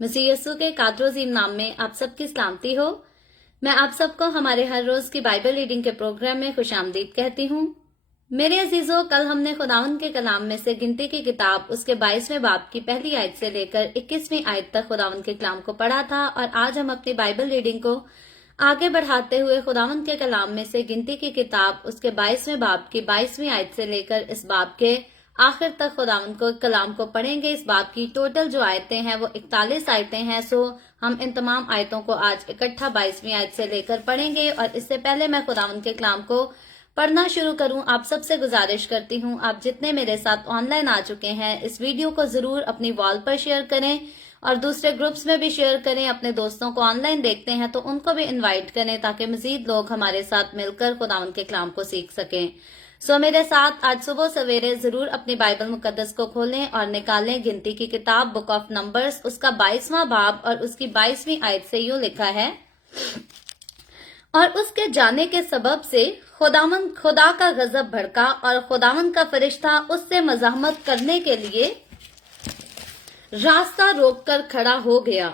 मसीह यस्सु के कादरोजीम नाम में आप सबकी सलामती हो। मैं आप सबको हमारे हर रोज की बाइबल रीडिंग के प्रोग्राम में खुशामदीद कहती हूँ। मेरे अजीजों, कल हमने खुदावंद के कलाम में से गिनती की किताब उसके 22वें बाब की पहली आयत से लेकर 21वीं आयत तक खुदावंद के कलाम को पढ़ा था और आज हम अपनी बाइबल रीडिंग को आगे बढ़ाते हुए खुदावंद के कलाम में से गिनती की किताब उसके 22वें बाब की 22वीं आयत से लेकर इस बाब के आखिर तक खुदावंद को कलाम को पढ़ेंगे। इस बाब की टोटल जो आयतें हैं वो 41 आयतें हैं। सो हम इन तमाम आयतों को आज इकट्ठा 22वीं आयत से लेकर पढ़ेंगे। और इससे पहले मैं खुदावंद के कलाम को पढ़ना शुरू करूं, आप सबसे गुजारिश करती हूं, आप जितने मेरे साथ ऑनलाइन आ चुके हैं इस वीडियो को जरूर अपनी वॉल पर शेयर करें और दूसरे ग्रुप्स में भी शेयर करें। अपने दोस्तों को ऑनलाइन देखते हैं तो उनको भी इनवाइट करें ताकि मजीद लोग हमारे साथ मिलकर खुदावंद के कलाम को सीख सकें। सो मेरे साथ आज सुबह सवेरे जरूर अपनी बाइबल मुकद्दस को खोलें और निकालें गिनती की किताब बुक ऑफ नंबर्स उसका 22वां बाब और उसकी 22वीं आयत से यूं लिखा है, और उसके जाने के सबब से खुदा का गजब भड़का और खुदावंद का फरिश्ता उससे मज़ाहमत करने के लिए रास्ता रोककर खड़ा हो गया।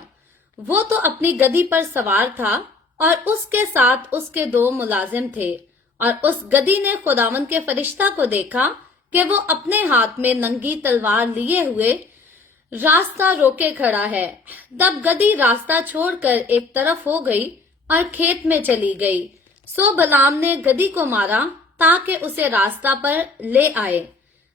वो तो अपनी गदी पर सवार था और उसके साथ उसके 2 मुलाजिम थे। और उस गदी ने खुदावंद के फरिश्ता को देखा कि वो अपने हाथ में नंगी तलवार लिए हुए रास्ता रोके खड़ा है। तब गदी रास्ता छोड़कर एक तरफ हो गई और खेत में चली गई। सो बलाम ने गदी को मारा ताकि उसे रास्ता पर ले आए।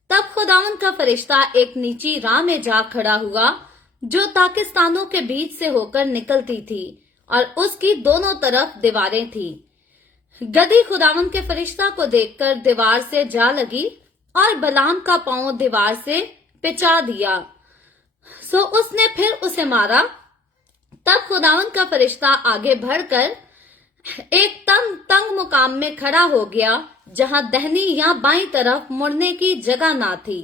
तब खुदावंद का फरिश्ता एक नीची राह में जा खड़ा हुआ जो ताकिस्तानों के बीच से होकर निकलती थी और उसकी दोनों तरफ दीवारें थी। गदी खुदावंद के फरिश्ता को देखकर दीवार से जा लगी और बलाम का पांव दीवार से पिचा दिया। सो उसने फिर उसे मारा। तब खुदावंद का फरिश्ता आगे बढ़कर एक तंग मुकाम में खड़ा हो गया जहां दहनी या बाईं तरफ मुड़ने की जगह ना थी।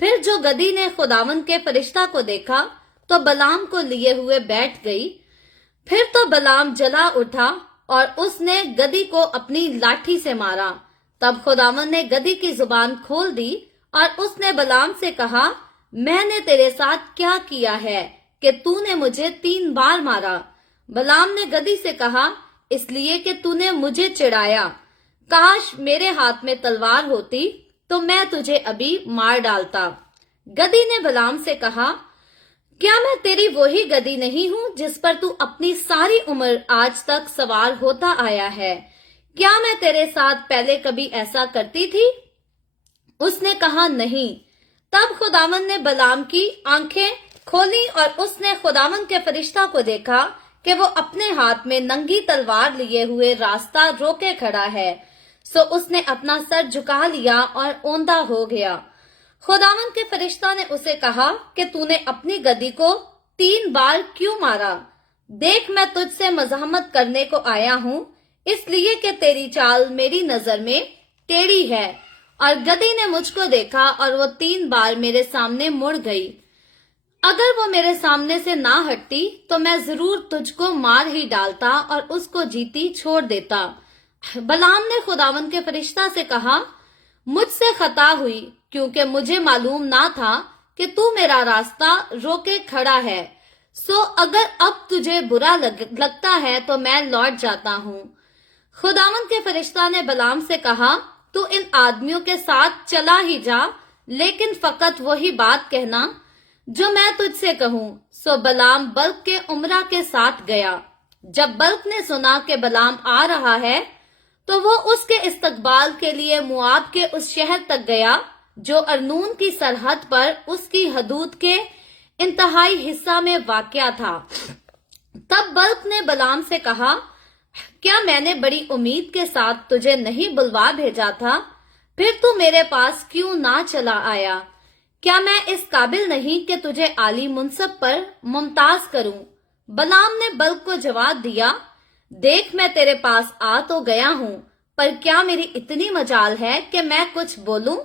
फिर जो गदी ने खुदावंद के फरिश्ता को देखा तो बलाम को लिए हुए बैठ गई। फिर तो बलाम जला उठा और उसने गदी को अपनी लाठी से मारा। तब खुदावंद ने गदी की जुबान खोल दी और उसने बलाम से कहा, मैंने तेरे साथ क्या किया है कि तूने मुझे 3 बार मारा? बलाम ने गदी से कहा, इसलिए कि तूने मुझे चिढ़ाया। काश मेरे हाथ में तलवार होती तो मैं तुझे अभी मार डालता। गदी ने बलाम से कहा, क्या मैं तेरी वही गदी नहीं हूं जिस पर तू अपनी सारी उम्र आज तक सवार होता आया है? क्या मैं तेरे साथ पहले कभी ऐसा करती थी? उसने कहा, नहीं। तब खुदावंद ने बलाम की आंखें खोली और उसने खुदावंद के फरिश्ता को देखा कि वो अपने हाथ में नंगी तलवार लिए हुए रास्ता रोके खड़ा है। सो उसने अपना सर झुका लिया और औंधा हो गया। खुदावंद के फरिश्ता ने उसे कहा कि तूने अपनी गदी को 3 बार क्यों मारा? देख, मैं तुझसे मज़ाहमत करने को आया हूँ, इसलिए कि तेरी चाल मेरी नजर में टेढ़ी है। और गदी ने मुझको देखा और वो 3 बार मेरे सामने मुड़ गई। अगर वो मेरे सामने से ना हटती तो मैं जरूर तुझको मार ही डालता और उसको जीती छोड़ देता। बलाम ने खुदावंद के फरिश्ता से कहा, मुझसे खता हुई क्योंकि मुझे मालूम ना था कि तू मेरा रास्ता रोके खड़ा है। सो अगर अब तुझे बुरा लगता है तो मैं लौट जाता हूँ। खुदावंद के फरिश्ता ने बलाम से कहा, तू इन आदमियों के साथ चला ही जा, लेकिन फकत वही बात कहना जो मैं तुझसे कहूँ। सो बलाम बल्क के उमरा के साथ गया। जब बल्क ने सुना कि बलाम आ रहा है तो वो उसके इस्तकबाल के लिए मुआब के उस शहर तक गया जो अर्नून की सरहद पर उसकी हदूद के इंतहाई हिस्सा में वाक़या था। तब बल्क ने बलाम से कहा, क्या मैंने बड़ी उम्मीद के साथ तुझे नहीं बुलवा भेजा था? फिर तू मेरे पास क्यों ना चला आया? क्या मैं इस काबिल नहीं कि तुझे आली मुनसब पर मुमताज करूं? बलाम ने बल्क को जवाब दिया, देख, मैं तेरे पास आ तो गया हूं, पर क्या मेरी इतनी मजाल है कि मैं कुछ बोलूं?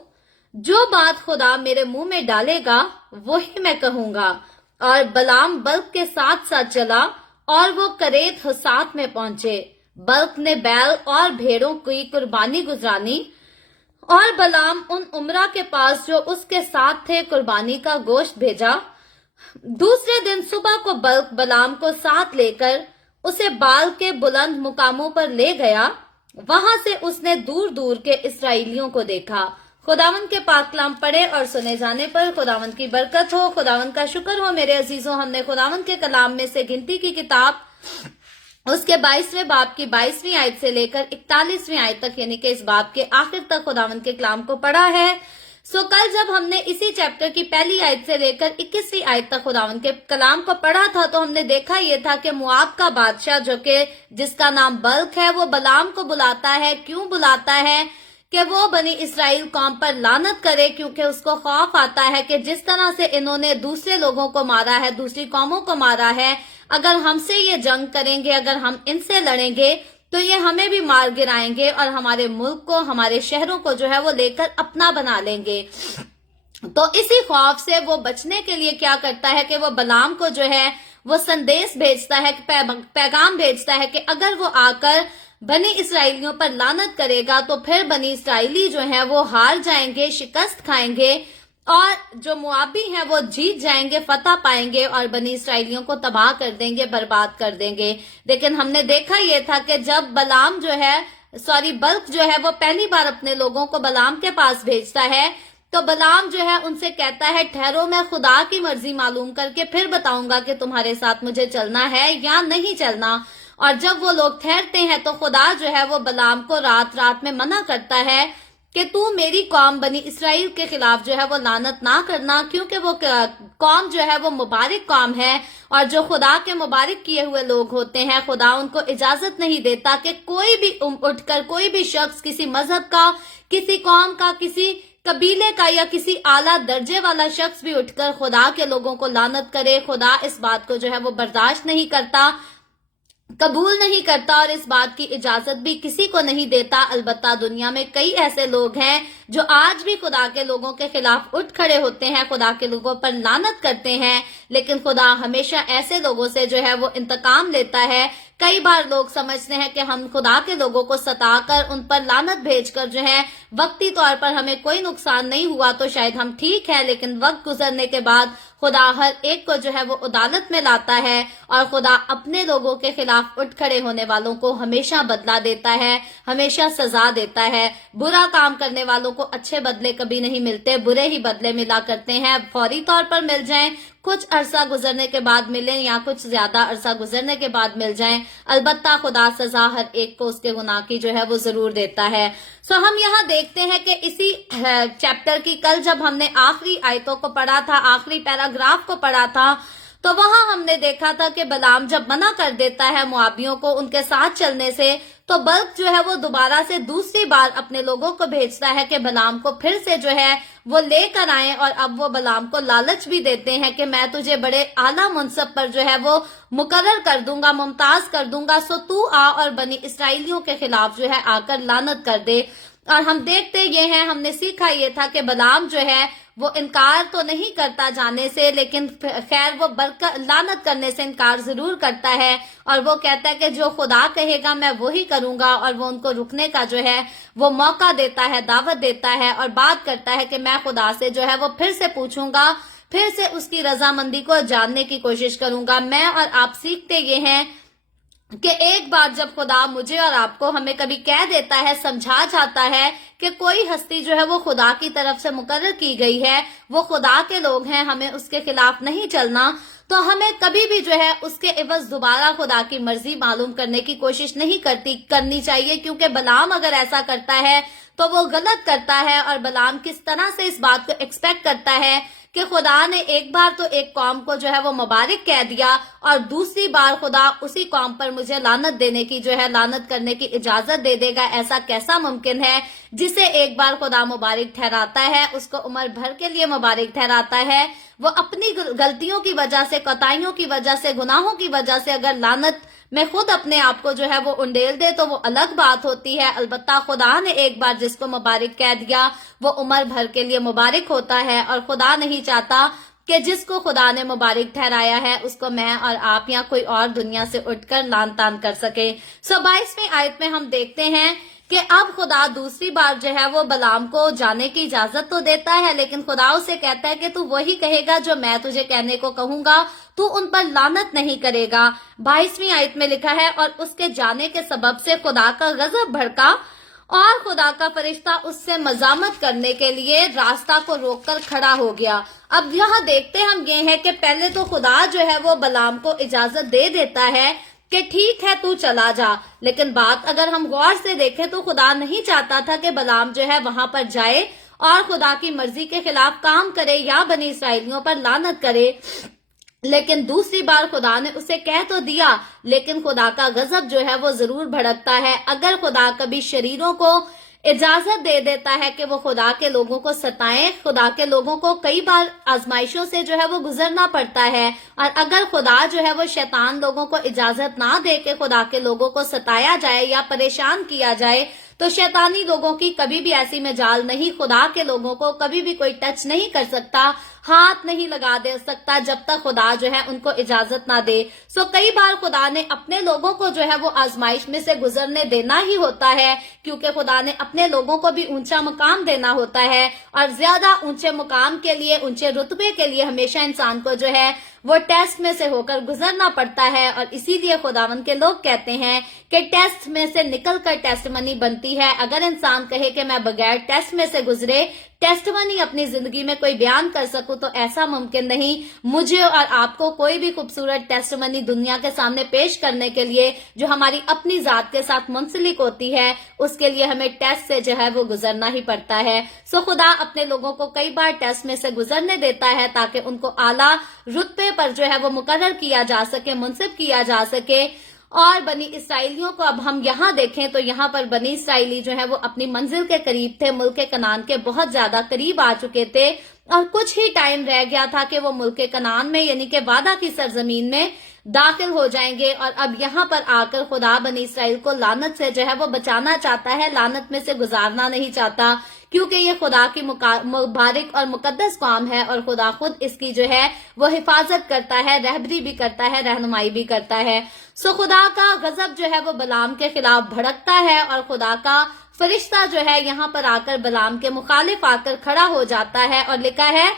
जो बात खुदा मेरे मुंह में डालेगा वही मैं कहूंगा। और बलाम बल्क के साथ साथ चला और वो करेत हुसात में पहुंचे। बल्क ने बैल और भेड़ों की कुर्बानी गुजरानी और बलाम उन उमरा के पास जो उसके साथ थे कुर्बानी का गोश्त भेजा। दूसरे दिन सुबह को बल्क बलाम को साथ लेकर उसे बाल के बुलंद मुकामों पर ले गया। वहां से उसने दूर दूर के इसराइलियों को देखा। खुदावंद के पाक कलाम पढ़े और सुने जाने पर खुदावंद की बरकत हो। खुदावंद का शुक्र हो मेरे अजीजों, हमने खुदावंद के कलाम में से गिनती की किताब उसके 22वें बाब की 22वीं आयत से लेकर 41वीं आयत तक, यानी कि इस बाब के आखिर तक खुदावंद के कलाम को पढ़ा है। कल जब हमने इसी चैप्टर की पहली आयत से लेकर 21वीं आयत तक खुदावंद के कलाम को पढ़ा था, तो हमने देखा यह था कि मुआब का बादशाह जो कि जिसका नाम बल्क है, वो बलाम को बुलाता है। क्यों बुलाता है? कि वो बनी इसराइल कौम पर लानत करे, क्योंकि उसको खौफ आता है कि जिस तरह से इन्होंने दूसरे लोगों को मारा है, दूसरी कौमों को मारा है, अगर हमसे ये जंग करेंगे, अगर हम इनसे लड़ेंगे तो ये हमें भी मार गिराएंगे और हमारे मुल्क को, हमारे शहरों को जो है वो लेकर अपना बना लेंगे। तो इसी खौफ से वो बचने के लिए क्या करता है कि वो बलाम को जो है वो संदेश भेजता है, पैगाम भेजता है कि अगर वो आकर बनी इसराइलियों पर लानत करेगा तो फिर बनी इसराइली जो है वो हार जाएंगे, शिकस्त खाएंगे और जो मुआबी हैं वो जीत जाएंगे, फतह पाएंगे और बनी इसराइलियों को तबाह कर देंगे, बर्बाद कर देंगे। लेकिन हमने देखा ये था कि जब बल्क जो है वो पहली बार अपने लोगों को बलाम के पास भेजता है, तो बलाम जो है उनसे कहता है ठहरो, मैं खुदा की मर्जी मालूम करके फिर बताऊंगा कि तुम्हारे साथ मुझे चलना है या नहीं चलना। और जब वो लोग ठहरते हैं तो खुदा जो है वो बलाम को रात रात में मना करता है कि तू मेरी कौम बनी इसराइल के खिलाफ जो है वो लानत ना करना, क्योंकि वो कौम जो है वो मुबारक कौम है और जो खुदा के मुबारक किए हुए लोग होते हैं, खुदा उनको इजाजत नहीं देता कि कोई भी उठकर, कोई भी शख्स किसी मजहब का, किसी कौम का, किसी कबीले का या किसी आला दर्जे वाला शख्स भी उठकर खुदा के लोगों को लानत करे। खुदा इस बात को जो है वो बर्दाश्त नहीं करता, कबूल नहीं करता और इस बात की इजाजत भी किसी को नहीं देता। अलबत्ता दुनिया में कई ऐसे लोग हैं जो आज भी खुदा के लोगों के खिलाफ उठ खड़े होते हैं, खुदा के लोगों पर लानत करते हैं, लेकिन खुदा हमेशा ऐसे लोगों से जो है वो इंतकाम लेता है। कई बार लोग समझते हैं कि हम खुदा के लोगों को सताकर, उन पर लानत भेजकर जो है वक्ती तौर पर हमें कोई नुकसान नहीं हुआ तो शायद हम ठीक है, लेकिन वक्त गुजरने के बाद खुदा हर एक को जो है वो अदालत में लाता है और खुदा अपने लोगों के खिलाफ उठ खड़े होने वालों को हमेशा बदला देता है, हमेशा सजा देता है। बुरा काम करने वालों को अच्छे बदले कभी नहीं मिलते, बुरे ही बदले मिला करते हैं। फौरी तौर पर मिल जाएं, कुछ अरसा गुजरने के बाद मिलें या कुछ ज्यादा अरसा गुजरने के बाद मिल जाएं, अलबत्ता खुदा सजा हर एक को उसके गुनाह की जो है वो जरूर देता है। हम यहाँ देखते हैं कि इसी चैप्टर की कल जब हमने आखिरी आयतों को पढ़ा था, आखिरी पैराग्राफ को पढ़ा था, तो वहां हमने देखा था कि बलाम जब मना कर देता है मुआबियों को उनके साथ चलने से, तो बल्क जो है वो दोबारा से दूसरी बार अपने लोगों को भेजता है कि बलाम को फिर से जो है वो लेकर आए और अब वो बलाम को लालच भी देते हैं कि मैं तुझे बड़े आला मुनसब पर जो है वो मुकर्रर कर दूंगा, मुमताज कर दूंगा, सो तू आ और बनी इसराइलियों के खिलाफ जो है आकर लानत कर दे। और हम देखते ये हैं, हमने सीखा ये था कि बलाम जो है वो इनकार तो नहीं करता जाने से, लेकिन खैर वो लानत करने से इनकार जरूर करता है और वो कहता है कि जो खुदा कहेगा मैं वो ही करूंगा, और वो उनको रुकने का जो है वो मौका देता है, दावत देता है और बात करता है कि मैं खुदा से जो है वो फिर से पूछूंगा, फिर से उसकी रजामंदी को जानने की कोशिश करूंगा। मैं और आप सीखते ये हैं कि एक बार जब खुदा मुझे और आपको हमें कभी कह देता है, समझा जाता है कि कोई हस्ती जो है वो खुदा की तरफ से मुकर्रर की गई है, वो खुदा के लोग हैं, हमें उसके खिलाफ नहीं चलना, तो हमें कभी भी जो है उसके एवज दोबारा खुदा की मर्जी मालूम करने की कोशिश नहीं करनी चाहिए, क्योंकि बलाम अगर ऐसा करता है तो वो गलत करता है। और बलाम किस तरह से इस बात को एक्सपेक्ट करता है कि खुदा ने एक बार तो एक कौम को जो है वो मुबारक कह दिया और दूसरी बार खुदा उसी कौम पर मुझे लानत देने की जो है, लानत करने की इजाजत दे देगा। ऐसा कैसा मुमकिन है? जिसे एक बार खुदा मुबारक ठहराता है उसको उम्र भर के लिए मुबारक ठहराता है। वो अपनी गलतियों की वजह से, कोताहियों की वजह से, गुनाहों की वजह से अगर लानत में खुद अपने आप को जो है वो उंडेल दे तो वो अलग बात होती है। अलबत्ता खुदा ने एक बार जिसको मुबारक कह दिया वो उम्र भर के लिए मुबारक होता है, और खुदा नहीं चाहता कि जिसको खुदा ने मुबारक ठहराया है उसको मैं और आप या कोई और दुनिया से उठकर लान तान कर सके। 22वें आयत में हम देखते हैं کہ اب خدا دوسری بار جو ہے وہ بلعام کو جانے کی اجازت تو دیتا ہے، لیکن خدا اسے کہتا ہے کہ تو وہی کہے گا جو میں تجھے کہنے کو کہوں گا، تو ان پر لعنت نہیں کرے گا۔ 22ویں آیت میں لکھا ہے اور اس کے جانے کے سبب سے خدا کا غضب بھڑکا اور خدا کا فرشتہ اس سے مزاحمت کرنے کے لیے راستہ کو روک کر کھڑا ہو گیا۔ اب یہاں دیکھتے ہم یہ ہے کہ پہلے تو خدا جو ہے وہ بلعام کو اجازت دے دیتا ہے کہ ٹھیک ہے تو چلا جا، لیکن بات اگر ہم غور سے دیکھیں تو خدا نہیں چاہتا تھا کہ بلعام جو ہے وہاں پر جائے اور خدا کی مرضی کے خلاف کام کرے یا بنی اسرائیلیوں پر لعنت کرے، لیکن دوسری بار خدا نے اسے کہہ تو دیا، لیکن خدا کا غضب جو ہے وہ ضرور بھڑکتا ہے۔ اگر خدا کبھی شریروں کو اجازت دے دیتا ہے کہ وہ خدا کے لوگوں کو ستائیں، خدا کے لوگوں کو کئی بار آزمائشوں سے جو ہے وہ گزرنا پڑتا ہے، اور اگر خدا جو ہے وہ شیطان لوگوں کو اجازت نہ دے کہ خدا کے لوگوں کو ستایا جائے یا پریشان کیا جائے، تو شیطانی لوگوں کی کبھی بھی ایسی مجال نہیں، خدا کے لوگوں کو کبھی بھی کوئی ٹچ نہیں کر سکتا، ہاتھ نہیں لگا دے سکتا جب تک خدا جو ہے ان کو اجازت نہ دے۔ کئی بار خدا نے اپنے لوگوں کو جو ہے وہ آزمائش میں سے گزرنے دینا ہی ہوتا ہے، کیونکہ خدا نے اپنے لوگوں کو بھی اونچا مقام دینا ہوتا ہے، اور زیادہ اونچے مقام کے لیے، اونچے رتبے کے لیے ہمیشہ انسان کو جو ہے وہ ٹیسٹ میں سے ہو کر گزرنا پڑتا ہے، اور اسی لیے خداوند کے لوگ کہتے ہیں کہ ٹیسٹ میں سے نکل کر ٹیسٹ منی بنتی ہے۔ اگر انسان کہے کہ میں بغیر ٹیسٹ میں سے گزرے ٹیسٹ منی اپنی زندگی میں کوئی بیان کر سکوں تو ایسا ممکن نہیں۔ مجھے اور آپ کو کوئی بھی خوبصورت ٹیسٹ منی دنیا کے سامنے پیش کرنے کے لیے جو ہماری اپنی ذات کے ساتھ منسلک ہوتی ہے، اس کے لیے ہمیں ٹیسٹ سے جو ہے وہ گزرنا ہی پڑتا ہے۔ خدا اپنے لوگوں کو کئی بار ٹیسٹ میں سے گزرنے دیتا ہے تاکہ ان کو اعلیٰ رتبے پر جو ہے وہ مقرر کیا جا سکے، منصب کیا جا سکے۔ اور بنی اسرائیلیوں کو اب ہم یہاں دیکھیں تو یہاں پر بنی اسرائیلی جو ہے وہ اپنی منزل کے قریب تھے، ملک کنعان کے بہت زیادہ قریب آ چکے تھے، اور کچھ ہی ٹائم رہ گیا تھا کہ وہ ملک کنعان میں یعنی کہ وعدہ کی سرزمین میں داخل ہو جائیں گے۔ اور اب یہاں پر آ کر خدا بنی اسرائیل کو لعنت سے جو ہے وہ بچانا چاہتا ہے، لعنت میں سے گزارنا نہیں چاہتا، کیونکہ یہ خدا کی مبارک اور مقدس قوم ہے، اور خدا خود اس کی جو ہے وہ حفاظت کرتا ہے، رہبری بھی کرتا ہے، رہنمائی بھی کرتا ہے۔ خدا کا غضب جو ہے وہ بلعام کے خلاف بھڑکتا ہے، اور خدا کا فرشتہ جو ہے یہاں پر آ کر بلعام کے مخالف آ کر کھڑا ہو جاتا ہے، اور لکھا ہے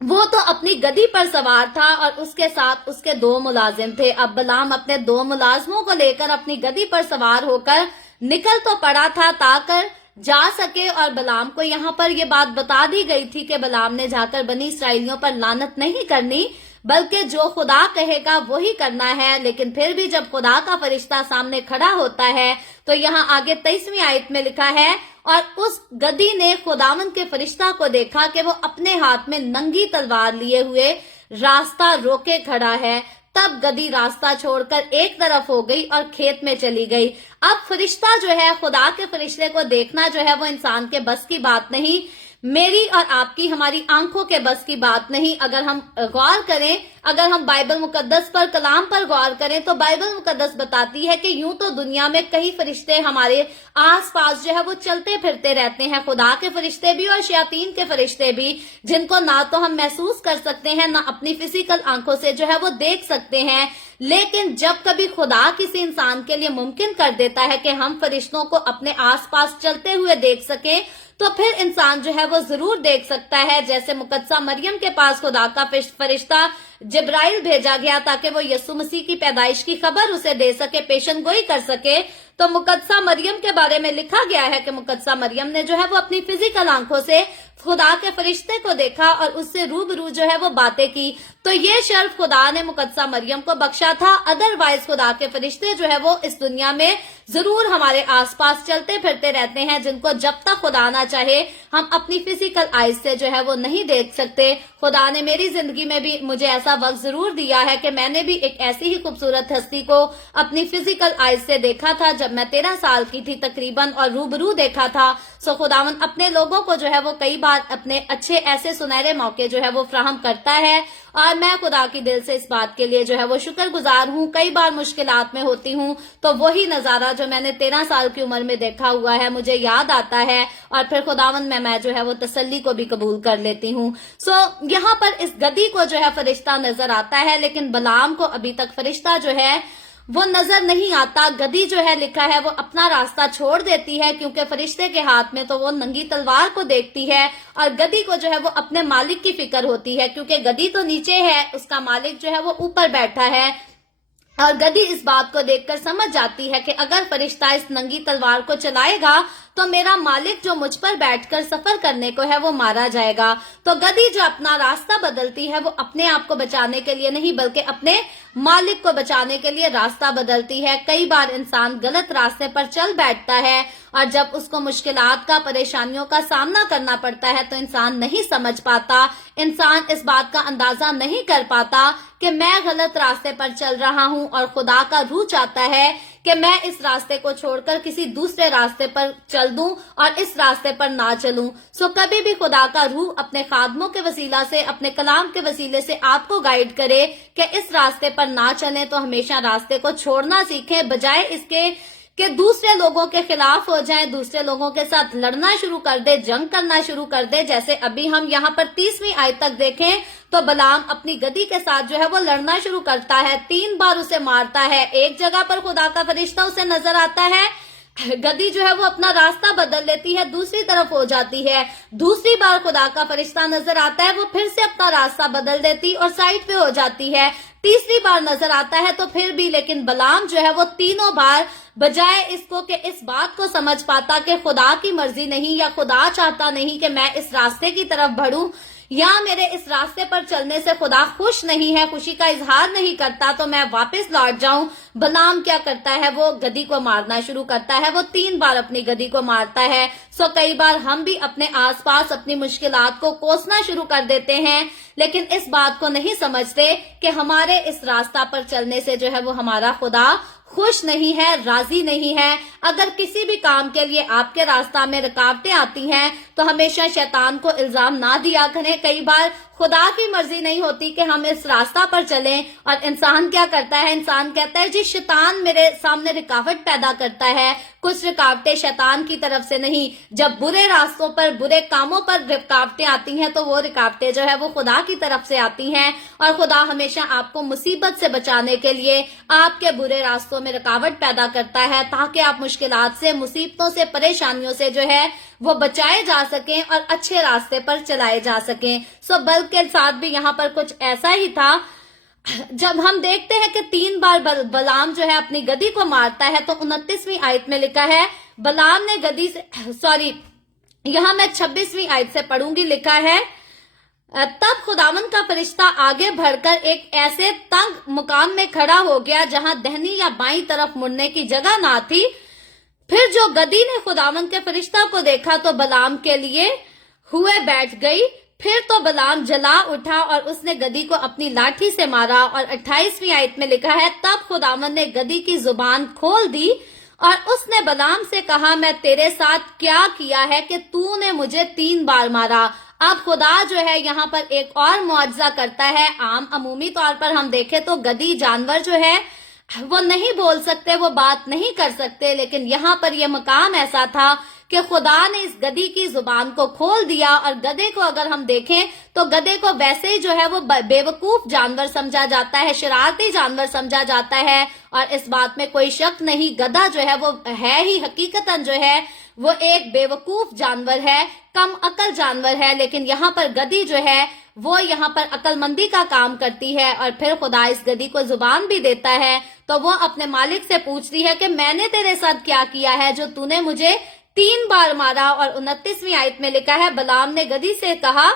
وہ تو اپنی گدی پر سوار تھا اور اس کے ساتھ اس کے 2 ملازم تھے۔ اب بلعام اپنے 2 ملازموں کو لے کر اپنی گدی پر سوار ہو کر نکل تو پڑا تھا تاکہ جا سکے، اور بلعام کو یہاں پر یہ بات بتا دی گئی تھی کہ بلعام نے جا کر بنی اسرائیلیوں پر لعنت نہیں کرنی، بلکہ جو خدا کہے گا وہی کرنا ہے۔ لیکن پھر بھی جب خدا کا فرشتہ سامنے کھڑا ہوتا ہے تو یہاں آگے 23ویں آیت میں لکھا ہے اور اس گدی نے خداوند کے فرشتہ کو دیکھا کہ وہ اپنے ہاتھ میں ننگی تلوار لیے ہوئے راستہ روکے کھڑا ہے، تب گدی راستہ چھوڑ کر ایک طرف ہو گئی اور کھیت میں چلی گئی۔ اب فرشتہ جو ہے، خدا کے فرشتے کو دیکھنا جو ہے وہ انسان کے بس کی بات نہیں، میری اور آپ کی، ہماری آنکھوں کے بس کی بات نہیں۔ اگر ہم غور کریں، اگر ہم بائبل مقدس پر، کلام پر غور کریں تو بائبل مقدس بتاتی ہے کہ یوں تو دنیا میں کئی فرشتے ہمارے آس پاس جو ہے وہ چلتے پھرتے رہتے ہیں، خدا کے فرشتے بھی اور شیاطین کے فرشتے بھی، جن کو نہ تو ہم محسوس کر سکتے ہیں، نہ اپنی فزیکل آنکھوں سے جو ہے وہ دیکھ سکتے ہیں۔ لیکن جب کبھی خدا کسی انسان کے لیے ممکن کر دیتا ہے کہ ہم فرشتوں کو اپنے آس پاس چلتے ہوئے دیکھ سکیں تو پھر انسان جو ہے وہ ضرور دیکھ سکتا ہے۔ جیسے مقدسہ مریم کے پاس خدا کا فرشتہ جبرائیل بھیجا گیا تاکہ وہ یسوع مسیح کی پیدائش کی خبر اسے دے سکے، پیشن گوئی کر سکے، تو مقدسہ مریم کے بارے میں لکھا گیا ہے کہ مقدسہ مریم نے جو ہے وہ اپنی فزیکل آنکھوں سے خدا کے فرشتے کو دیکھا اور اس سے روبرو جو ہے وہ باتیں کی۔ تو یہ شرف خدا نے مقدسہ مریم کو بخشا تھا، ادروائز خدا کے فرشتے جو ہے وہ اس دنیا میں ضرور ہمارے آس پاس چلتے پھرتے رہتے ہیں، جن کو جب تک خدا نہ چاہے ہم اپنی فزیکل آئیز سے جو ہے وہ نہیں دیکھ سکتے۔ خدا نے میری زندگی میں بھی مجھے ایسا وقت ضرور دیا ہے کہ میں نے بھی ایک ایسی ہی خوبصورت ہستی کو اپنی فزیکل آئیز سے دیکھا تھا جب میں 13 سال کی تھی تقریباً، اور روبرو دیکھا تھا۔ خداوند اپنے لوگوں کو جو ہے وہ کئی بار اپنے اچھے ایسے سنہرے موقع جو ہے وہ فراہم کرتا ہے، اور میں خدا کی دل سے اس بات کے لیے جو ہے وہ شکر گزار ہوں۔ کئی بار مشکلات میں ہوتی ہوں تو وہی نظارہ جو میں نے 13 سال کی عمر میں دیکھا ہوا ہے مجھے یاد آتا ہے، اور پھر خداوند میں جو ہے وہ تسلی کو بھی قبول کر لیتی ہوں۔ یہاں پر اس گدی کو جو ہے فرشتہ نظر آتا ہے، لیکن بلعام کو ابھی تک فرشتہ جو ہے वो नजर नहीं आता। गधी जो है लिखा है वो अपना रास्ता छोड़ देती है, क्योंकि फरिश्ते के हाथ में तो वो नंगी तलवार को देखती है, और गधी को जो है वो अपने मालिक की फिक्र होती है, क्योंकि गधी तो नीचे है, उसका मालिक जो है वो ऊपर बैठा है। और गधी इस बात को देखकर समझ जाती है कि अगर फरिश्ता इस नंगी तलवार को चलाएगा तो मेरा मालिक जो मुझ पर बैठकर सफर करने को है वो मारा जाएगा। तो गधी जो अपना रास्ता बदलती है वो अपने आप को बचाने के लिए नहीं, बल्कि अपने मालिक को बचाने के लिए रास्ता बदलती है। कई बार इंसान गलत रास्ते पर चल बैठता है, और जब उसको मुश्किलात का, परेशानियों का सामना करना पड़ता है तो इंसान नहीं समझ पाता, इंसान इस बात का अंदाजा नहीं कर पाता कि मैं गलत रास्ते पर चल रहा हूँ, और खुदा का रूह चाहता है कि मैं इस रास्ते को छोड़कर किसी दूसरे रास्ते पर चल दूं और इस रास्ते पर ना चलूं। सो कभी भी खुदा का रूह अपने खादमों के वसीला से, अपने कलाम के वसीले से आपको गाइड करे कि इस रास्ते पर ना चलें, तो हमेशा रास्ते को छोड़ना सीखें, बजाय इसके कि दूसरे लोगों के खिलाफ हो जाएं, दूसरे लोगों के साथ लड़ना शुरू कर दे, जंग करना शुरू कर दे। जैसे अभी हम यहाँ पर 30वीं आयत तक देखें तो बलाम अपनी गधी के साथ जो है वो लड़ना शुरू करता है, 3 बार उसे मारता है। एक जगह पर खुदा का फरिश्ता उसे नजर आता है, गधी जो है वो अपना रास्ता बदल लेती है, दूसरी तरफ हो जाती है। दूसरी बार खुदा का फरिश्ता नजर आता है, वो फिर से अपना रास्ता बदल देती और साइड पे हो जाती है। तीसरी बार नजर आता है तो फिर भी, लेकिन बलाम जो है वो तीनों बार बजाय इसको कि इस बात को समझ पाता कि खुदा की मर्जी नहीं या खुदा चाहता नहीं कि मैं इस रास्ते की तरफ बढ़ूं, या मेरे इस रास्ते पर चलने से खुदा खुश नहीं है, खुशी का इजहार नहीं करता, तो मैं वापस लौट जाऊं। बलाम क्या करता है, वो गधी को मारना शुरू करता है, वो 3 बार अपनी गधी को मारता है। सो कई बार हम भी अपने आसपास अपनी मुश्किलात को कोसना शुरू कर देते हैं, लेकिन इस बात को नहीं समझते कि हमारे इस रास्ता पर चलने से जो है वो हमारा खुदा खुश नहीं है, राजी नहीं है। अगर किसी भी काम के लिए आपके रास्ता में रुकावटें आती हैं तो हमेशा शैतान को इल्जाम ना दिया करें। कई बार खुदा की मर्जी नहीं होती कि हम इस रास्ता पर चलें, और इंसान क्या करता है, इंसान कहता है जी शैतान मेरे सामने रुकावट पैदा करता है। कुछ रुकावटें शैतान की तरफ से नहीं, जब बुरे रास्तों पर, बुरे कामों पर रुकावटें आती हैं तो वो रुकावटें जो है वो खुदा की तरफ से आती हैं, और खुदा हमेशा आपको मुसीबत से बचाने के लिए आपके बुरे रास्तों में रुकावट पैदा करता है, ताकि आप मुश्किलात से, मुसीबतों से, परेशानियों से जो है वो बचाए जा सकें और अच्छे रास्ते पर चलाए जा सकें। सो बल्ब के साथ भी यहाँ पर कुछ ऐसा ही था। जब हम देखते हैं कि 3 बार बलाम जो है अपनी गधी को मारता है, तो 29वीं आयत में लिखा है बलाम ने गधी से, यहाँ मैं 26वीं आयत से पढ़ूंगी, लिखा है तब खुदावन का फरिश्ता आगे बढ़कर एक ऐसे तंग मुकाम में खड़ा हो गया जहां दाहिनी या बाईं तरफ मुड़ने की जगह ना थी। फिर जो गधी ने खुदावन के फरिश्ता को देखा तो बलाम के लिए हुए बैठ गई। फिर तो बलाम जला उठा और उसने गधी को अपनी लाठी से मारा। और 28वीं आयत में लिखा है तब खुदावन ने गधी की जुबान खोल दी और उसने बलाम से कहा, मैं तेरे साथ क्या किया है कि तूने मुझे 3 बार मारा। अब खुदा जो है यहाँ पर एक और मुआवजा करता है। अमूमी तौर पर हम देखें तो गधी जानवर जो है वो नहीं बोल सकते, वो बात नहीं कर सकते, लेकिन यहाँ पर यह मकाम ऐसा था कि खुदा ने इस गधी की जुबान को खोल दिया। और गधे को अगर हम देखें तो गधे को वैसे ही जो है वो बेवकूफ जानवर समझा जाता है, शरारती जानवर समझा जाता है, और इस बात में कोई शक नहीं, गधा जो है वो है ही हकीकतन जो है वो एक बेवकूफ जानवर है, कम अकल जानवर है। लेकिन यहाँ पर गधी जो है वो यहाँ पर अकलमंदी का काम करती है। और फिर खुदा इस गधी को जुबान भी देता है, तो वो अपने मालिक से पूछती है कि मैंने तेरे साथ क्या किया है जो तूने मुझे 3 बार मारा। और 29वीं आयत में लिखा है बलाम ने गधी से कहा,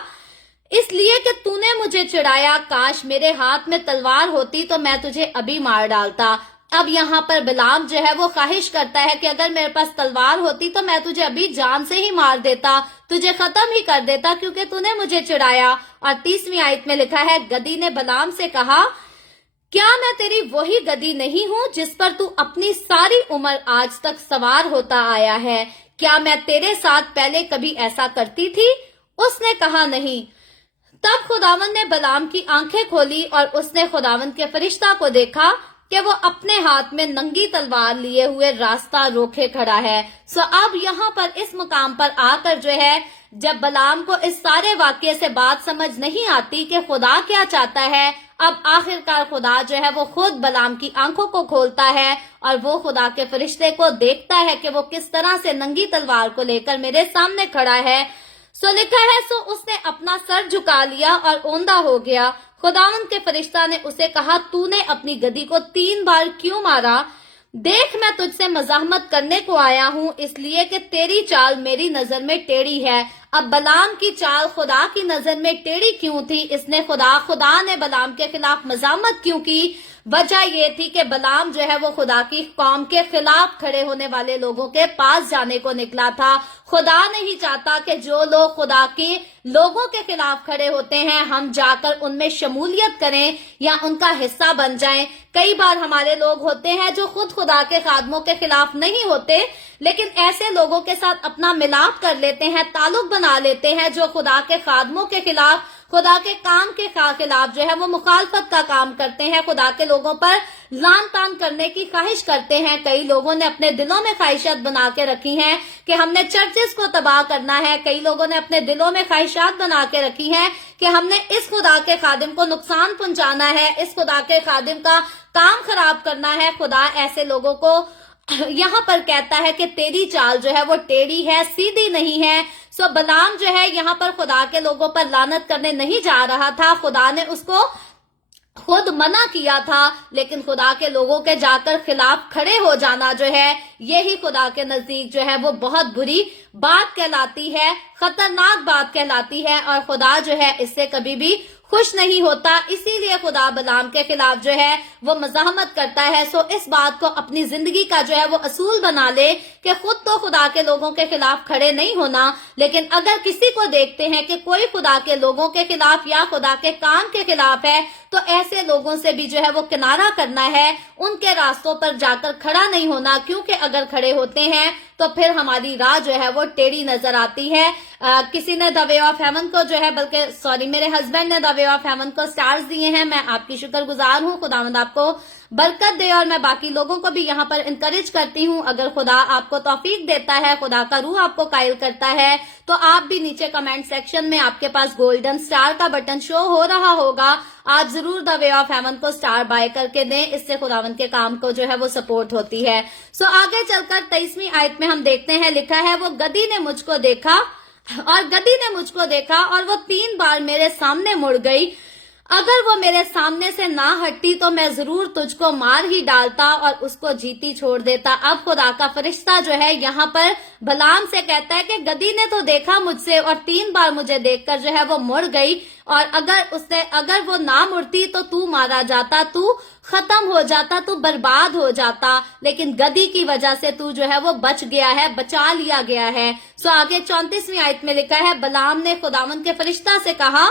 इसलिए कि तूने मुझे चिढ़ाया, काश मेरे हाथ में तलवार होती तो मैं तुझे अभी मार डालता। अब यहाँ पर बलाम जो है वो ख्वाहिश करता है कि अगर मेरे पास तलवार होती तो मैं तुझे अभी जान से ही मार देता, तुझे खत्म ही कर देता, क्योंकि तूने मुझे चिढ़ाया। और 30वीं आयत में लिखा है गधी ने बलाम से कहा, क्या मैं तेरी वही गधी नहीं हूँ जिस पर तू अपनी सारी उम्र आज तक सवार होता आया है? क्या मैं तेरे साथ पहले कभी ऐसा करती थी? उसने कहा, नहीं। तब खुदावन ने बलाम की आंखें खोली और उसने खुदावन के फरिश्ता को देखा कि वो अपने हाथ में नंगी तलवार लिए हुए रास्ता रोके खड़ा है। सो अब यहाँ पर इस मुकाम पर आकर जो है, जब बलाम को इस सारे वाक्य से बात समझ नहीं आती कि खुदा क्या चाहता है, अब आखिरकार खुदा जो है वो खुद बलाम की आंखों को खोलता है और वो खुदा के फरिश्ते को देखता है कि वो किस तरह से नंगी तलवार को लेकर मेरे सामने खड़ा है। सो लिखा है, सो उसने अपना सर झुका लिया और औंधा हो गया। खुदावंद के फरिश्ता ने उसे कहा, तूने अपनी गदी को 3 बार क्यों मारा? देख, मैं तुझसे मज़ाहमत करने को आया हूँ, इसलिए कि तेरी चाल मेरी नजर में टेढ़ी है। अब बलाम की चाल खुदा की नजर में टेढ़ी क्यों थी? इसने खुदा ने बलाम के खिलाफ मज़ाहमत क्यों की? वजह ये थी कि बलाम जो है वो खुदा की कौम के खिलाफ खड़े होने वाले लोगों के पास जाने को निकला था। खुदा नहीं चाहता कि जो लोग खुदा के लोगों के खिलाफ खड़े होते हैं हम जाकर उनमें शमूलियत करें या उनका हिस्सा बन जाएं। कई बार हमारे लोग होते हैं जो खुद खुदा के खादमों के खिलाफ नहीं होते, लेकिन ऐसे लोगों के साथ अपना मिलाप कर लेते हैं, ताल्लुक बना लेते हैं जो खुदा के खादमों के खिलाफ, खुदा के काम के खिलाफ जो है वो मुखालफत का काम करते हैं, खुदा के लोगों पर लान तान करने की ख्वाहिश करते हैं। कई लोगों ने अपने दिलों में ख्वाहिशात बना के रखी हैं कि हमने चर्चेस को तबाह करना है। कई लोगों ने अपने दिलों में ख्वाहिशात बना के रखी हैं कि हमने इस खुदा के खादिम को नुकसान पहुंचाना है, इस खुदा के खादिम का काम खराब करना है। खुदा ऐसे लोगों को यहाँ पर कहता है कि तेरी चाल जो है वो टेढ़ी है, सीधी नहीं है। सो बलाम जो है यहाँ पर खुदा के लोगों पर लानत करने नहीं जा रहा था, खुदा ने उसको खुद मना किया था, लेकिन खुदा के लोगों के जाकर खिलाफ खड़े हो जाना जो है यही खुदा के नजदीक जो है वो बहुत बुरी बात कहलाती है, खतरनाक बात कहलाती है और खुदा जो है इससे कभी भी खुश नहीं होता। इसीलिए खुदा बलाम के खिलाफ जो है वो मज़ाहमत करता है। सो इस बात को अपनी जिंदगी का जो है वो असूल बना ले कि खुद तो खुदा के लोगों के खिलाफ खड़े नहीं होना, लेकिन अगर किसी को देखते हैं कि कोई खुदा के लोगों के खिलाफ या खुदा के काम के खिलाफ है तो ऐसे लोगों से भी जो है वो किनारा करना है, उनके रास्तों पर जाकर खड़ा नहीं होना, क्योंकि अगर खड़े होते हैं तो फिर हमारी राह जो है वो टेढ़ी नजर आती है। किसी ने द वे ऑफ हेवन को जो है मेरे हस्बैंड ने द वे ऑफ हेवन को स्टार्स दिए हैं, मैं आपकी शुक्रगुजार हूँ। खुदावंद आपको बरकत दे और मैं बाकी लोगों को भी यहाँ पर इनकरेज करती हूँ, अगर खुदा आपको तौफीक देता है, खुदा का रूह आपको कायल करता है तो आप भी नीचे कमेंट सेक्शन में आपके पास गोल्डन स्टार का बटन शो हो रहा होगा, आप जरूर द वे ऑफ हेवन को स्टार बाय करके दें, इससे खुदावंद के काम को जो है वो सपोर्ट होती है। सो आगे चलकर 23वीं आयत में हम देखते हैं, लिखा है, वो गधी ने मुझको देखा और वो 3 बार मेरे सामने मुड़ गई। अगर वो मेरे सामने से ना हटती तो मैं जरूर तुझको मार ही डालता और उसको जीती छोड़ देता। अब खुदा का फरिश्ता जो है यहाँ पर बलाम से कहता है कि गधी ने तो देखा मुझसे और 3 बार मुझे देखकर जो है वो मुड़ गई, और अगर वो ना मुड़ती तो तू मारा जाता, तू खत्म हो जाता, तू बर्बाद हो जाता, लेकिन गधी की वजह से तू जो है वो बच गया है, बचा लिया गया है। सो आगे 34वीं आयत में लिखा है, बलाम ने खुदावंद के फरिश्ता से कहा,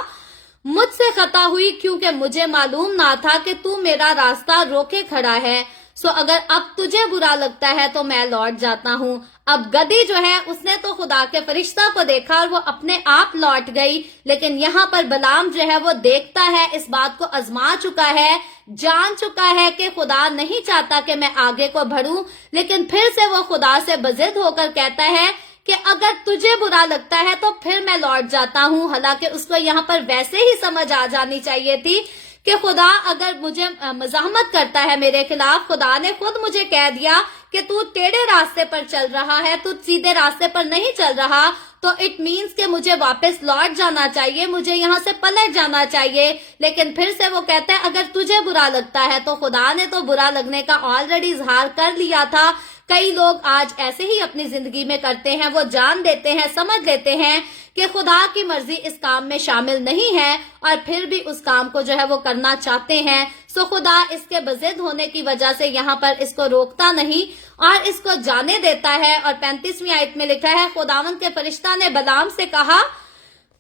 मुझसे खता हुई क्योंकि मुझे मालूम ना था कि तू मेरा रास्ता रोके खड़ा है। सो अगर अब तुझे बुरा लगता है तो मैं लौट जाता हूँ। अब गधी जो है उसने तो खुदा के फरिश्ता को देखा और वो अपने आप लौट गई, लेकिन यहाँ पर बलाम जो है वो देखता है, इस बात को आजमा चुका है, जान चुका है कि खुदा नहीं चाहता कि मैं आगे को बढ़ूं, लेकिन फिर से वो खुदा से बजिद होकर कहता है कि अगर तुझे बुरा लगता है तो फिर मैं लौट जाता हूँ। हालांकि उसको यहाँ पर वैसे ही समझ आ जानी चाहिए थी कि खुदा अगर मुझे मज़ाहमत करता है मेरे खिलाफ, खुदा ने खुद मुझे कह दिया कि तू टेढ़े रास्ते पर चल रहा है, तू सीधे रास्ते पर नहीं चल रहा, तो इट मीन्स कि मुझे वापस लौट जाना चाहिए, मुझे यहाँ से पलट जाना चाहिए। लेकिन फिर से वो कहता है अगर तुझे बुरा लगता है, तो खुदा ने तो बुरा लगने का ऑलरेडी इजहार कर लिया था। कई लोग आज ऐसे ही अपनी जिंदगी में करते हैं, वो जान देते हैं, समझ लेते हैं कि खुदा की मर्जी इस काम में शामिल नहीं है और फिर भी उस काम को जो है वो करना चाहते हैं। सो खुदा इसके बजिद होने की वजह से यहाँ पर इसको रोकता नहीं और इसको जाने देता है। और 35वीं आयत में लिखा है, खुदावंद के फरिश्ता ने बलाम से कहा,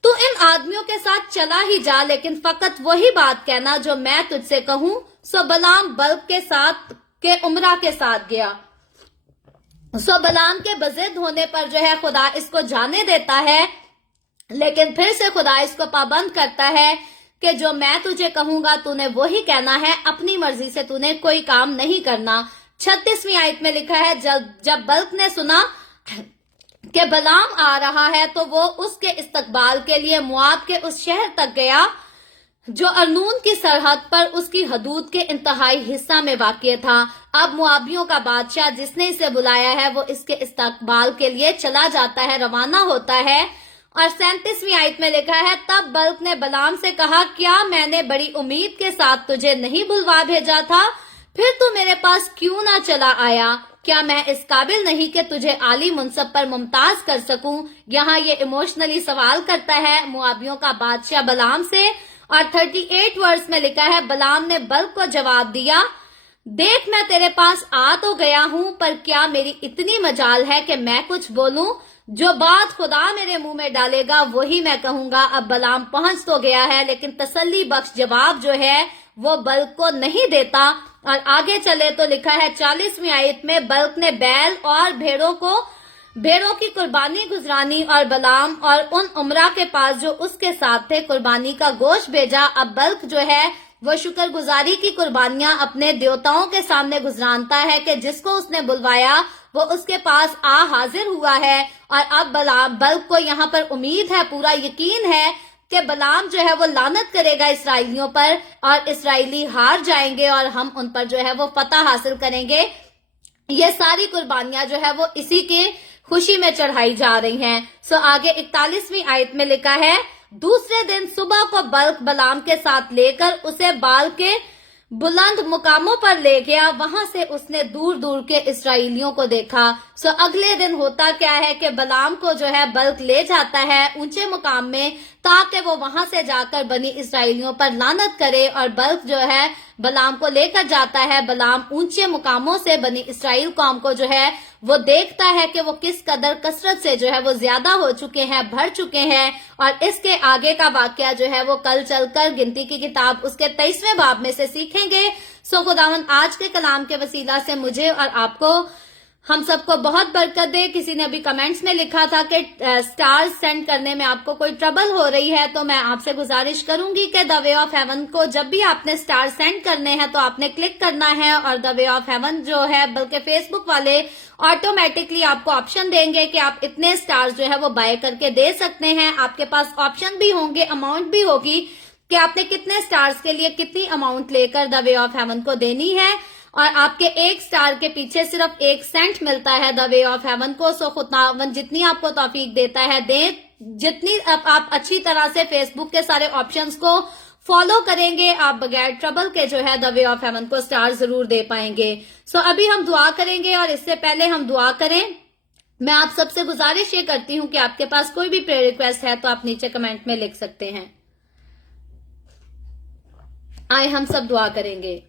तू इन आदमियों के साथ चला ही जा, लेकिन फकत वही बात कहना जो मैं तुझसे कहूँ। सो बलाम बल्क के उमरा के साथ गया। सो बलाम के बजिद होने पर जो है खुदा इसको जाने देता है, लेकिन फिर से खुदा इसको पाबंद करता है कि जो मैं तुझे कहूंगा तूने वो ही कहना है, अपनी मर्जी से तूने कोई काम नहीं करना। 36वीं आयत में लिखा है, जब बल्क ने सुना कि बलाम आ रहा है तो वो उसके इस्तकबाल के लिए मुआब के उस शहर तक गया जो अर्नून की सरहद पर उसकी हदूद के इंतहाई हिस्सा में वाक़ था। अब मुआबियों का बादशाह जिसने इसे बुलाया है वो इसके इस्तकबाल के लिए चला जाता है, रवाना होता है। और 37वीं आयत में लिखा है, तब बल्क ने बलाम से कहा, क्या मैंने बड़ी उम्मीद के साथ तुझे नहीं बुलवा भेजा था? फिर तू मेरे पास क्यों ना चला आया? क्या मैं इस काबिल नहीं कि तुझे आली मुनसब पर मुमताज कर सकूं? यहाँ ये इमोशनली सवाल करता है मुआबियों का बादशाह बलाम से। और 38 वर्स में लिखा है, बलाम ने बल्क को जवाब दिया, देख मैं तेरे पास आ तो गया हूं, पर क्या मेरी इतनी मजाल है कि मैं कुछ बोलूं? जो बात खुदा मेरे मुंह में डालेगा वही मैं कहूंगा। अब बलाम पहुंच तो गया है, लेकिन तसल्ली बख्श जवाब जो है वो बल्क को नहीं देता। और आगे चले तो लिखा है 40वीं आयत में, बल्क ने बैल और भेड़ों की कुर्बानी गुजरानी और बलाम और उन उमरा के पास जो उसके साथ थे कुर्बानी का गोश्त भेजा। अब बल्क जो है वो शुक्रगुजारी की कुर्बानियां अपने देवताओं के सामने गुजरानता है कि जिसको उसने बुलवाया वो उसके पास आ हाजिर हुआ है। और अब बल्क को यहाँ पर उम्मीद है, पूरा यकीन है कि बलाम जो है वो लानत करेगा इसराइलियों पर और इसराइली हार जाएंगे और हम उन पर जो है वो फतह हासिल करेंगे। ये सारी कुर्बानियां जो है वो इसी के खुशी में चढ़ाई जा रही हैं। सो आगे 41वीं आयत में लिखा है, दूसरे दिन सुबह को बल्क बलाम के साथ लेकर उसे बाल के बुलंद मुकामों पर ले गया। वहां से उसने दूर दूर के इसराइलियों को देखा। सो अगले दिन होता क्या है कि बलाम को जो है बल्क ले जाता है ऊंचे मुकाम में, ताकि वो वहां से जाकर बनी इसराइलियों पर लानत करे। और बल्क जो है बलाम को लेकर जाता है। बलाम ऊंचे मुकामों से बनी इसराइल कौम को जो है वो देखता है कि वो किस कदर कसरत से जो है वो ज्यादा हो चुके हैं, बढ़ चुके हैं। और इसके आगे का वाकया जो है वो कल चलकर गिनती की किताब उसके 23वें बाब में से सीखेंगे। सो खुदावन आज के कलाम के वसीला से मुझे और आपको, हम सबको बहुत बरकत दे। किसी ने अभी कमेंट्स में लिखा था कि स्टार्स सेंड करने में आपको कोई ट्रबल हो रही है, तो मैं आपसे गुजारिश करूंगी कि द वे ऑफ हेवन को जब भी आपने स्टार सेंड करने हैं तो आपने क्लिक करना है। और द वे ऑफ हेवन जो है, बल्कि फेसबुक वाले ऑटोमेटिकली आपको ऑप्शन देंगे कि आप इतने स्टार्स जो है वो बाय करके दे सकते हैं। आपके पास ऑप्शन भी होंगे, अमाउंट भी होगी कि आपने कितने स्टार्स के लिए कितनी अमाउंट लेकर द वे ऑफ हेवन को देनी है। और आपके एक स्टार के पीछे सिर्फ 1 सेंट मिलता है द वे ऑफ हेवन को। सो खुदावन जितनी आपको तौफीक देता है दें, जितनी आप अच्छी तरह से फेसबुक के सारे ऑप्शंस को फॉलो करेंगे, आप बगैर ट्रबल के जो है द वे ऑफ हेवन को स्टार जरूर दे पाएंगे। सो अभी हम दुआ करेंगे, और इससे पहले हम दुआ करें, मैं आप सबसे गुजारिश ये करती हूँ कि आपके पास कोई भी प्रेयर रिक्वेस्ट है तो आप नीचे कमेंट में लिख सकते हैं। आए हम सब दुआ करेंगे।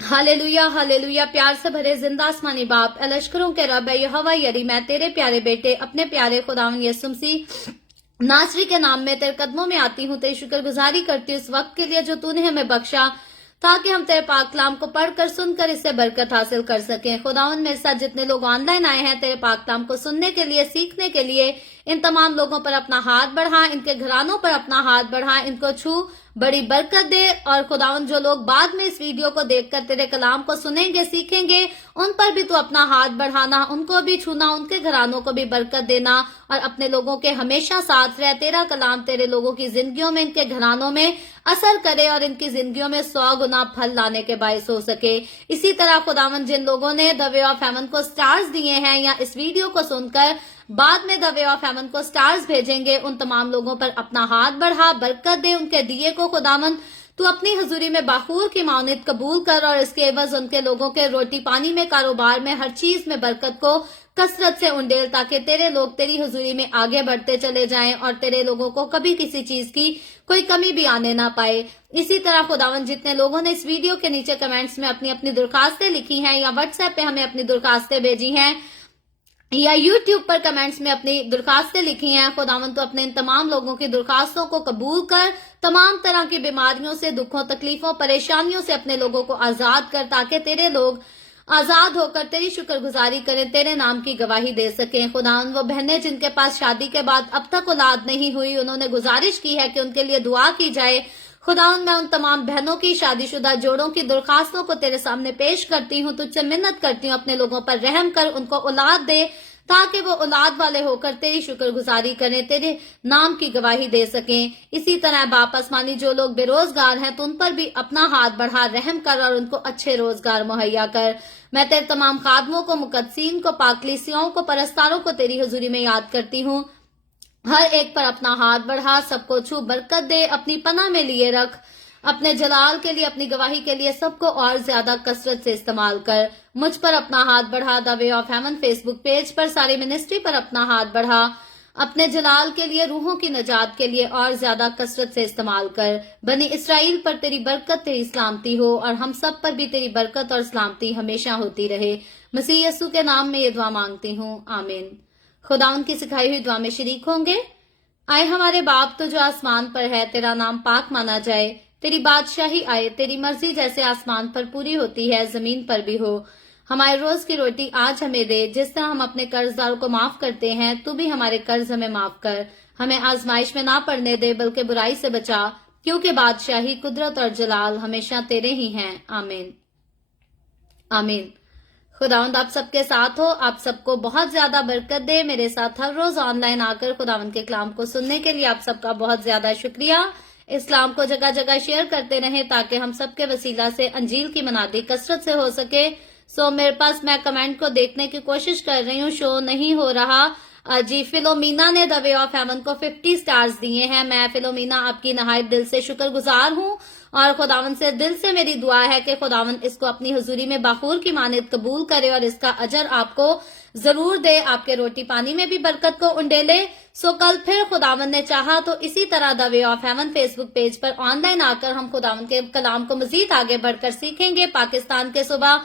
Hallelujah hallelujah. प्यार से भरे जिंदा आसमानी बाप, लश्करों के रब यहोवा यरी, मैं तेरे प्यारे बेटे अपने प्यारे खुदावन यीशु मसीह नासरी के नाम में तेरे कदमों में आती हूँ। तेरी शुक्रगुजारी करती हूँ इस वक्त के लिए जो तूने हमें बख्शा, ताकि हम तेरे पाक कलाम को पढ़कर सुनकर इससे बरकत हासिल कर सकें। खुदावन मेरे साथ जितने लोग ऑनलाइन आए हैं तेरे पाक कलाम को सुनने के लिए, सीखने के लिए, इन तमाम लोगों पर अपना हाथ बढ़ा, इनके घरानों पर अपना हाथ बढ़ा, इनको छू बड़ी बरकत दे। और खुदावन जो लोग बाद में इस वीडियो को देखकर तेरे कलाम को सुनेंगे, सीखेंगे, उन पर भी तू अपना हाथ बढ़ाना, उनको भी छूना, उनके घरानों को भी बरकत देना। और अपने लोगों के हमेशा साथ रहे। तेरा कलाम तेरे लोगों की जिंदगियों में, इनके घरानों में असर करे और इनकी जिंदगियों में 100 गुना फल लाने के बायस हो सके। इसी तरह खुदावन जिन लोगों ने द वे ऑफ हेवन को स्टार्स दिए हैं या इस वीडियो को सुनकर बाद में द वे ऑफ हेवन को स्टार्स भेजेंगे, उन तमाम लोगों पर अपना हाथ बढ़ा, बरकत दे। उनके दिए को खुदावन तू अपनी हजूरी में बाखूर की माउनियत कबूल कर, और इसके एवज उनके लोगों के रोटी पानी में, कारोबार में, हर चीज में बरकत को कसरत से उंडेल, ताकि तेरे लोग तेरी हजूरी में आगे बढ़ते चले जाएं और तेरे लोगों को कभी किसी चीज की कोई कमी भी आने ना पाए। इसी तरह खुदावन जितने लोगों ने इस वीडियो के नीचे कमेंट्स में अपनी अपनी दरखास्तें लिखी हैं या व्हाट्सएप पे हमें अपनी दरखास्तें भेजी हैं या यूट्यूब पर कमेंट्स में अपनी दरखास्तें लिखी हैं, खुदावन तो अपने इन तमाम लोगों की दरखास्तों को कबूल कर, तमाम तरह की बीमारियों से, दुखों, तकलीफों, परेशानियों से अपने लोगों को आजाद कर, ताकि तेरे लोग आजाद होकर तेरी शुक्रगुजारी करें, तेरे नाम की गवाही दे सकें। खुदावन वो बहनें जिनके पास शादी के बाद अब तक औलाद नहीं हुई, उन्होंने गुजारिश की है कि उनके लिए दुआ की जाए। खुदावन मैं उन तमाम बहनों की, शादीशुदा जोड़ों की दरखास्तों को तेरे सामने पेश करती हूँ, तुझसे मिन्नत करती हूँ, अपने लोगों पर रहम कर, उनको औलाद दे, تاکہ وہ اولاد والے ہو کر تیری شکر گزاری کریں، تیرے نام کی گواہی دے سکیں۔ اسی طرح باپ آسمانی جو لوگ بے روزگار ہیں تو ان پر بھی اپنا ہاتھ بڑھا، رحم کر اور ان کو اچھے روزگار مہیا کر۔ میں تیرے تمام خادموں کو، مقدسین کو، پاکلیسیاؤں کو، پرستاروں کو تیری حضوری میں یاد کرتی ہوں۔ ہر ایک پر اپنا ہاتھ بڑھا، سب کو چھو برکت دے، اپنی پناہ میں لیے رکھ۔ اپنے جلال کے لیے، اپنی گواہی کے لیے سب کو اور زیادہ کثرت سے استعمال کر۔ مجھ پر اپنا ہاتھ بڑھا، the way of heaven Facebook page پر، ساری منسٹری پر اپنا ہاتھ بڑھا۔ اپنے جلال کے لیے، روحوں کی نجات کے لیے اور زیادہ کثرت سے استعمال کر۔ بنی اسرائیل پر تیری برکت، تیری سلامتی ہو، اور ہم سب پر بھی تیری برکت اور سلامتی ہمیشہ ہوتی رہے۔ مسیح یسوع کے نام میں یہ دعا مانگتی ہوں، آمین۔ خدا ان کی سکھائی ہوئی دعا میں شریک ہوں گے۔ آئے ہمارے باپ تو جو آسمان پر ہے، تیرا نام پاک مانا جائے، تیری بادشاہی آئے، تیری مرضی جیسے آسمان پر پوری ہوتی ہے زمین پر بھی ہو۔ ہمارے روز کی روٹی آج ہمیں دے، جس طرح ہم اپنے قرضداروں کو معاف کرتے ہیں، تو بھی ہمارے قرض ہمیں معاف کر۔ ہمیں آزمائش میں نہ پڑنے دے، بلکہ برائی سے بچا، کیونکہ بادشاہی، قدرت اور جلال ہمیشہ تیرے ہی ہیں، آمین۔ آمین۔ خداوند آپ سب کے ساتھ ہو، آپ سب کو بہت زیادہ برکت دے۔ میرے ساتھ ہر روز آن لائن آ کر خداوند کے کلام کو سننے کے لیے آپ سب کا بہت زیادہ شکریہ۔ اسلام کو جگہ جگہ شیئر کرتے رہیں تاکہ ہم سب کے وسیلہ سے انجیل کی منادی کثرت سے ہو سکے۔ میرے پاس میں کمنٹ کو دیکھنے کی کوشش کر رہی ہوں، شو نہیں ہو رہا۔ جی فلومینا نے دا وے آف ہیون کو 50 سٹارز دیے ہیں۔ میں فلومینا آپ کی نہایت دل سے شکر گزار ہوں، اور خداوند سے دل سے میری دعا ہے کہ خداوند اس کو اپنی حضوری میں بخور کی مانند قبول کرے اور اس کا اجر آپ کو ضرور دے، آپ کے روٹی پانی میں بھی برکت کو انڈیلے۔ کل پھر خداوند نے چاہا تو اسی طرح the way of heaven Facebook page پر آن لائن آ کر ہم خداوند کے کلام کو مزید آگے بڑھ کر سیکھیں گے۔ پاکستان کے صبح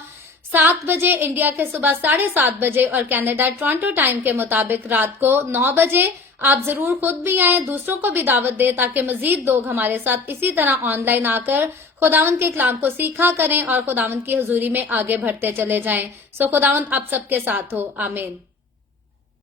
7 بجے، انڈیا کے صبح 7:30 بجے، اور کینیڈا ٹورانٹو ٹائم کے مطابق رات کو 9 بجے۔ آپ ضرور خود بھی آئیں، دوسروں کو بھی دعوت دیں تاکہ مزید لوگ ہمارے ساتھ اسی طرح آن لائن آ کر خداوند کے کلام کو سیکھا کریں اور خداوند کی حضوری میں آگے بڑھتے چلے جائیں۔ خداوند آپ سب کے ساتھ ہو، آمین۔